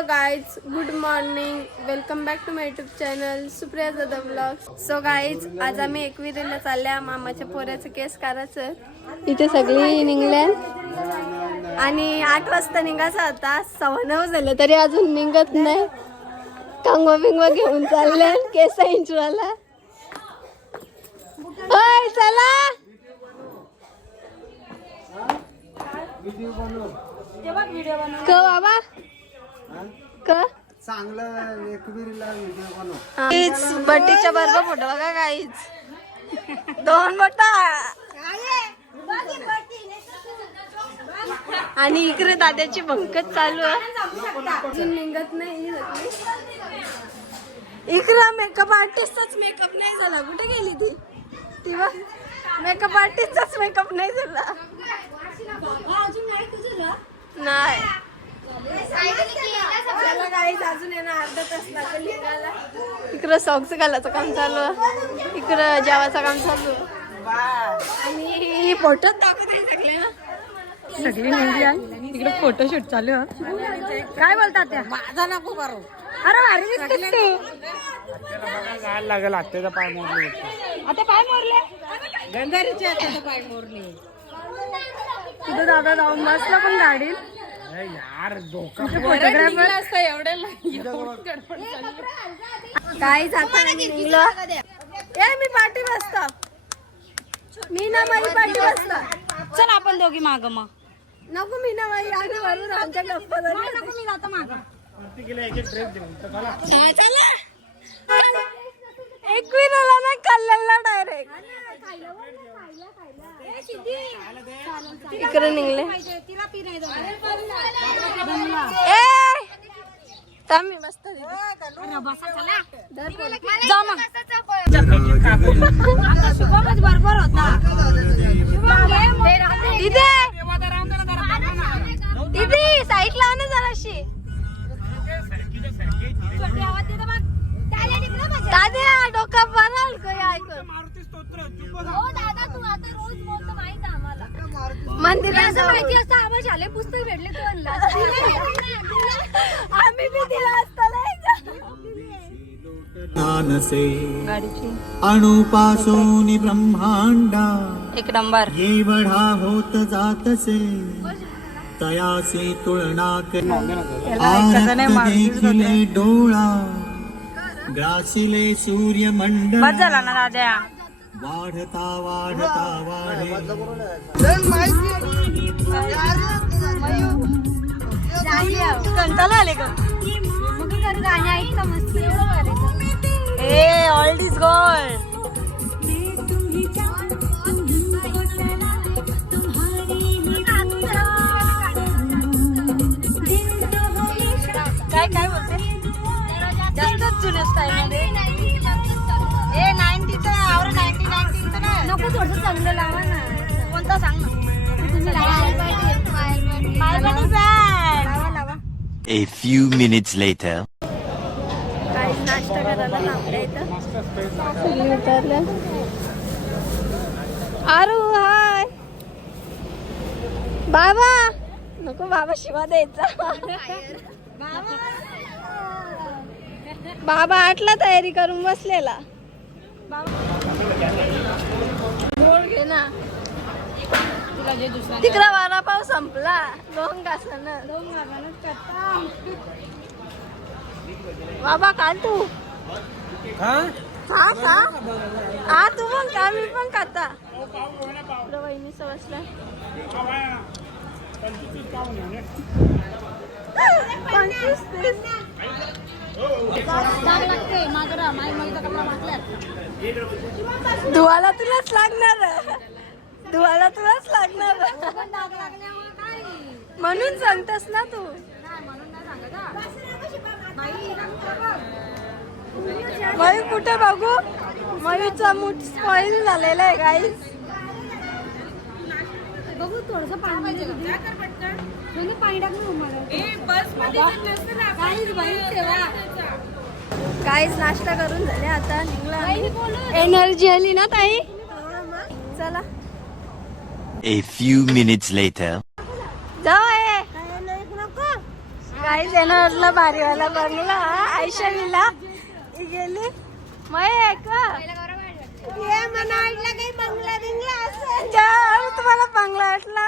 Hello guys good morning welcome back to my YouTube channel Supriya Jadhav blog so guys आज आम्ही एकविरीला चालल्या मामाच्या पोऱ्याचं केस करायचं इथे सगळी निघल्या आणि आठ वाजता निघायचा होता सव्वा नऊ झालं तरी अजून निघत नाही. कंगवा बिंगवा घेऊन चालल्या केस इंचवाला. होय चला. बाबा. क? चांगलं व्हिडिओ बनव. बरोबर फोटो बघा काहीच दोन बटा आणि इकडे दादाची भंकत चालू आहे. निघत नाही इकडं मेकअप आर्टिस्टचाच मेकअप नाही झाला. कुठे गेली ती? ती मेकअप आर्टिस्टचाच मेकअप नाही झाला? नाही. इकडं सॉक्स घालायचं काम चालू इकडं जेवायचं काम चालू. आणि फोटोच दाखवते सगळे ना. सगळी निघली आहे. इकडे फोटोशूट चालू आहे. काय बोलतात त्या? माझा नको करू. अरे भारी दिसतेस तू. जायला लागेल आत्याचा पाय मोडले आता पाय मोरले? गंधारीचे आता पाय मोरले. तिथं दादा जाऊन बसला पण गाडी यार धोका निघलो ए मी पाठी बसतो. मी ना माझी पाठी बसतो. चल आपण दोघी माग मग. नको मी ना माझी आणि वरून आमच्या गप्पा. नको मी जातो माग. चला. एकविराला नाही कल्ल्याला डायरेक्ट इकडे निघले. ए! थांब मी मस्त जा मग. शुभमच बरोबर होता शुभम घे मग. दिदी साईड लाव ना जराशी छोटी आवाज देतो बघ. त्याला टिपलं पाहिजे. दादा डोका बनाल का हे ऐकून हो दादा तू आता रोज बोलतो माहीत आहे आम्हाला मंदिरात असं माहिती असतं आम्हाला शालेय पुस्तक भेटले तू आणला आम्ही बी दिला असता नाही का? ज्ञानसे अणुपासून ब्रह्मांडा एक नंबर. एवढा होत जातसे. तयासी तुलना देखिले डोळा. ग्रासिले सूर्यमंडळ झाला ना दादा वाढता वाढता वाढे. कंटाळा आले का गाणी ऐकता मस्त. ए चांगलं लावा ना. कोणता सांग ना. A few minutes later. काही नाश्ता करायला थांबल्या इथं. सगळी उतरल्या आरू हाय. बाबा. नको बाबा शिवा द्यायचा. बाबा आटला तयारी करून बसलेला. गोड घे ना तिकडा वडापाव संपला. दोन घासानं. बाबा काल तू. खा खा हा. तू पण खा मी पण खाता. वहिनी समजलं पंचवीस तीस. धुवाला तुलाच लागणार. धुवाला तुलाच लागणार. म्हणून सांगतेस ना तू. मयूर कुठे बघू? मयूरचा मूठ स्पॉइल झालेला आहे गाईस बघू थोडस पाणी पाणी टाकून काहीच नाश्ता करून झाले आता निघला एनर्जी आली ना ताई? चला. A few minutes later. जाऊ आहे काही जणांना भारीवाला बंगला आयशा ही गेली. मग का ये मला वाटलं काही बंगला बिंगला असेल. जाम, तुम्हाला बंगला वाटला.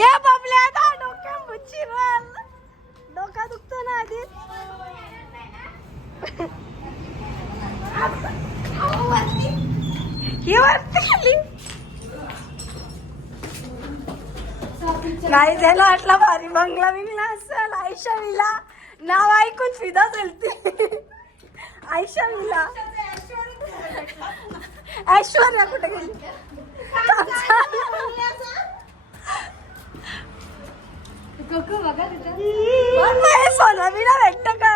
या बाबल्या आता डोक्या बुच्ची डोका दुखतो ना आधी. नाही झालं वाटला भारी बंगला बिंगला असेल आयशा विला. नाव ऐकून फिदा असेल ती आयशा विला. ऐश्वर्या कुठे गेली? हे सोना बिना भेटत का?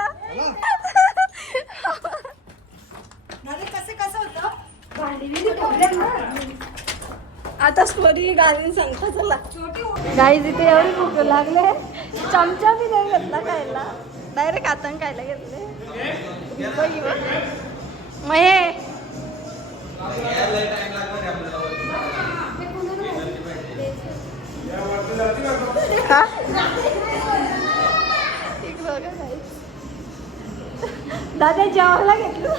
आता स्टोरी गाणी सांगता चला गाई जिथे एवढे भूक लागले. चमचा बी नाही घेतला खायला. डायरेक्ट हातान खायला घेतले. मग हे. दादा जेवायला घेतलं?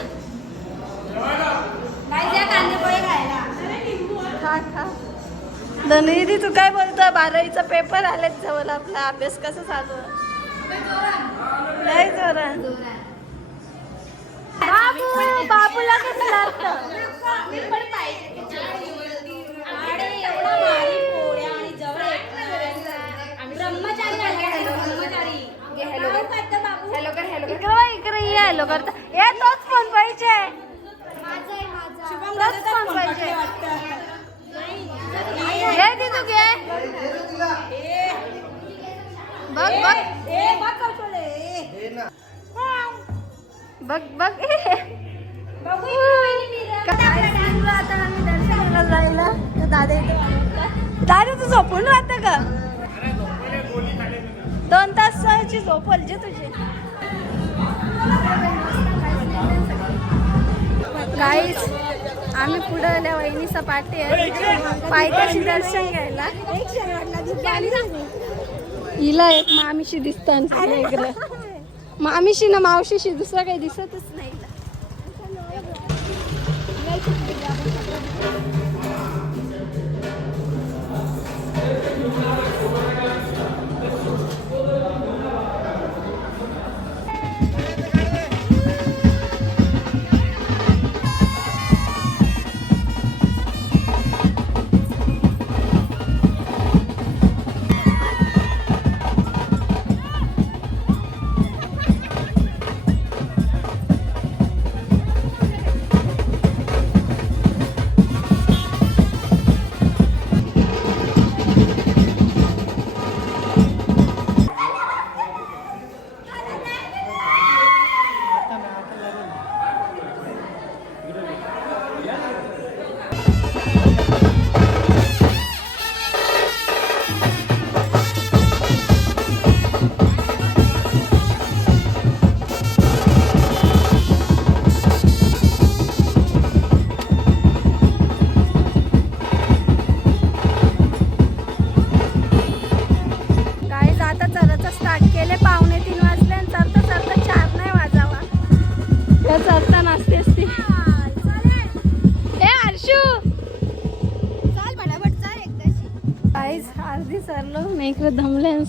खा खा तू काय बोलतो बारावीचा पेपर आलेच जवळ आपला. अभ्यास कसा चालू नाही लय बाबू बाबूला कसं लागतं इकडे बघ, इकडे ये हॅलो करता ए तोच फोन पाहिजे तोच फोन पाहिजे घे बघ बघ. बघ बघ. आता जायला दादा दादा तू झोपून राहतं का दोन तासाची झोपल जे तुझी. गाईज आम्ही पुढे आल्या वहिनीचा पाठी आहे. पायथ्याशी दर्शन घ्यायला? हिला एक मामीशी दिसत इकडे. मामीशी ना मावशीशी दुसरं काही दिसतच नाही.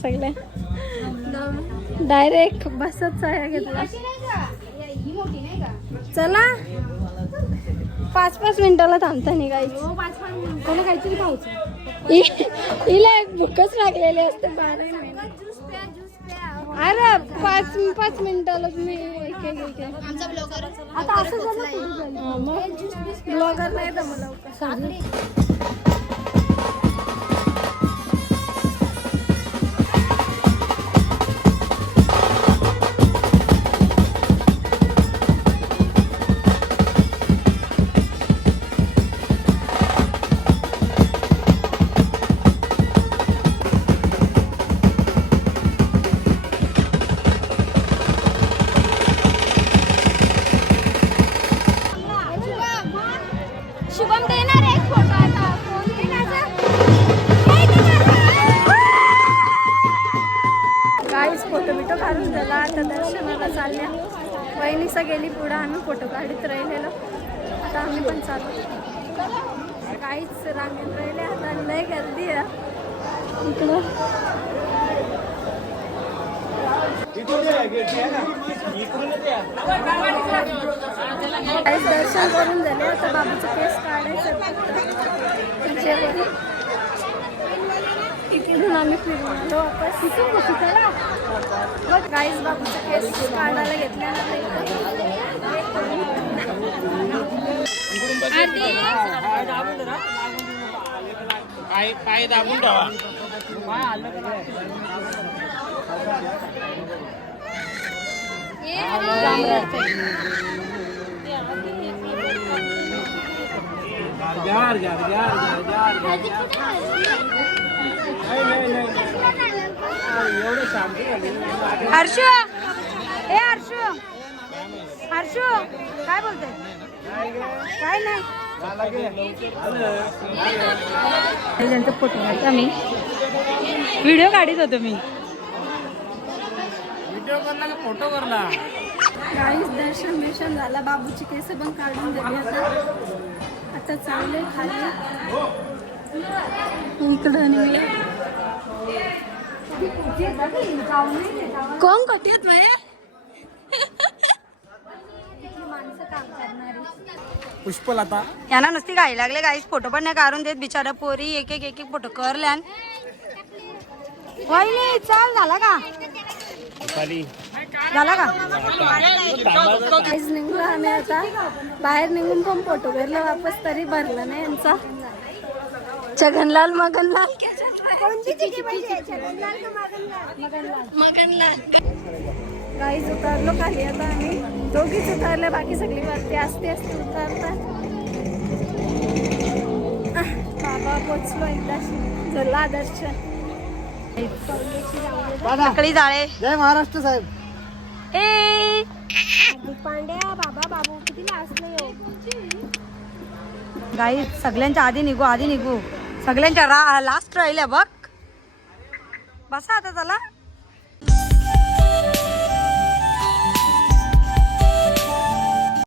सगळे. डायरेक्ट बसत चाया घेतला. चला. पाच पाच मिनिटाला थांबता नाही गाईज कोणा काहीतरी पाहू हिला एक भूकच लागलेली असते बारा अरे पाच पाच मिनिटाला मी एक एक एक आता असं झालं ब्लॉगर नाही मला फोटो काढत राहिलेलो. आता आम्ही पण चालू. काहीच रांगेत राहिले आता लय गर्दी आहे. इकडं. काहीच दर्शन करून झाले. आता बाबाचं केस काढायचं जेवण. इकडून आम्ही फिरून वापस. तिथून बसू चला बघ काहीच बाबूचं केस काढायला घेतल्यानंतर पाय पाय दाबून ठेवा जार एवढं शांती झाली ए हर्ष! हर्षू काय बोलते काय नाही. त्यांचा फोटो काढता मी व्हिडिओ काढत होतो मी. व्हिडिओ करला का फोटो करला काहीच दर्शन बिर्शन झाला. बाबूची केस पण काढून दिली आता. आता चालले खाली. इकडं आणि कोण कटीत नाही पुष्पलता. यांना नुसती गाडी लागले काहीच फोटो पण नाही काढून देत बिचारा पोरी एक एक एक एक फोटो करल्यान. वहिनी चाल झाला का? खाली झाला का? काहीच निघलो आम्ही आता. बाहेर निघून पण फोटो भरला वापस तरी भरला नाही यांचा. छगनलाल मगनलाल? मगनलाल. काहीच उतरलो खाली. आता आम्ही दोघीच उतरले. बाकी सगळी वरती असते असते उतरतात. बाबा पोचलो एकदा झाला दर्शन सकाळी जाळे. जय महाराष्ट्र साहेब. ए. पांड्या बाबा बाबू किती लाजले गाई सगळ्यांच्या आधी निघू आधी निघू. सगळ्यांच्या रा लास्ट राहिल्या बघ. बसा आता चला